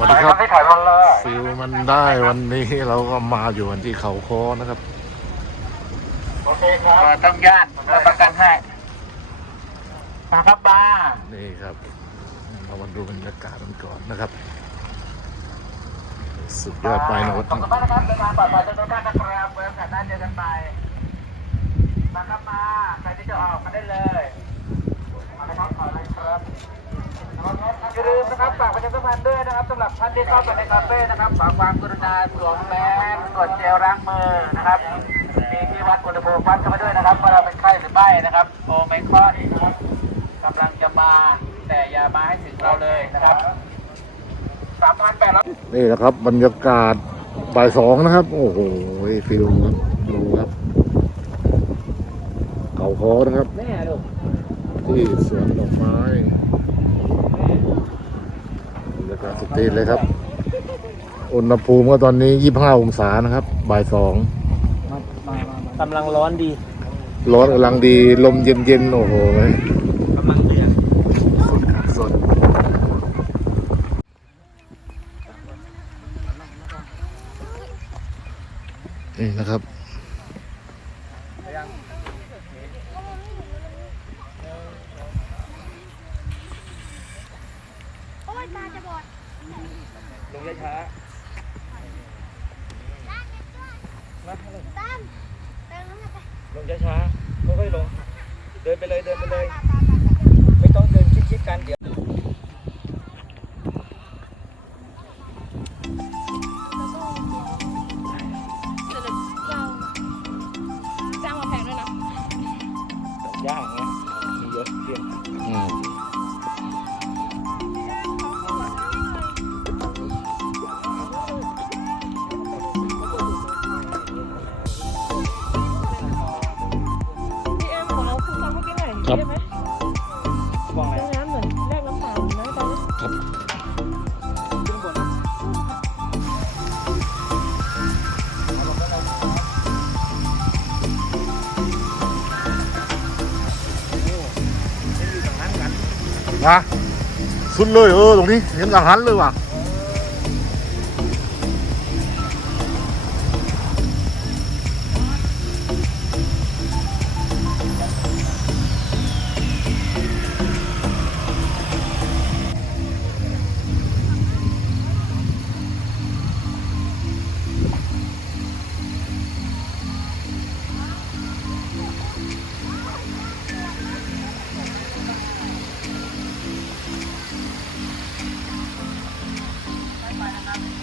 สวัสดีครับที่ถ่ายมันเลยฟิลมันได้วันนี้เราก็มาอยู่กันที่เขาคอนะครับโอเคครับต้องญาติรับประกันให้มาครับป้านี่ครับ เรามาดูบรรยากาศกันก่อนนะครับ สุดยอดไปนะคขอบคุณมากนะครับเดินทางปลอดภัยทุกท่านนะครับเวลาแผ่นหน้าเจอกันใหม่มาครับมาใครที่จะออกมาได้เลยมาในท้องถอยเลยครับ อย่าลืมนะครับฝากประชาสัมพันธ์ด้วยนะครับสำหรับท่านที่เข้าไปในคาเฟ่นะครับฝากความกรุณาสวมแมสกดเจลล้างมือนะครับมีที่วัดอุณหภูมิวัดกันมาด้วยนะครับว่าเราเป็นไข้หรือไม่นะครับโอไมครอนนะครับกำลังจะมาแต่อย่ามาให้ถึงเราเลยนะครับสามพันแปดร้อยนี่นะครับ บรรยากาศบ่ายสองนะครับ โอ้โหฟิลครับดูครับเขาคอนะครับแม่ลูกที่สวนดอกไม้บรรยากาศสตรีทเลยครับ อุณหภูมิก็ตอนนี้ 25 องศานะครับ บ่ายสองกำลังร้อนดีร้อนกำลังดีลมเย็นๆ โอ้โหกำลังเดือดสดนี่นะครับ โอ้ย ตาจะบอดลงช้าตามเติมน้ำหนักไปๆลงช้าๆค่อยๆลง เดินไปเลย เดินไปเลย ไม่ต้องเดินชิดๆกันเดี๋ยวจ้างมาแพงด้วยนะย่าง ครับได้ไหมว่างไหนดังนั้นเหมือนแรกน้ำเปล่านะตอนนี้ขึ้นบนนะสุดเลยเออตรงนี้เห็นอาหารเลยว่ะ namin.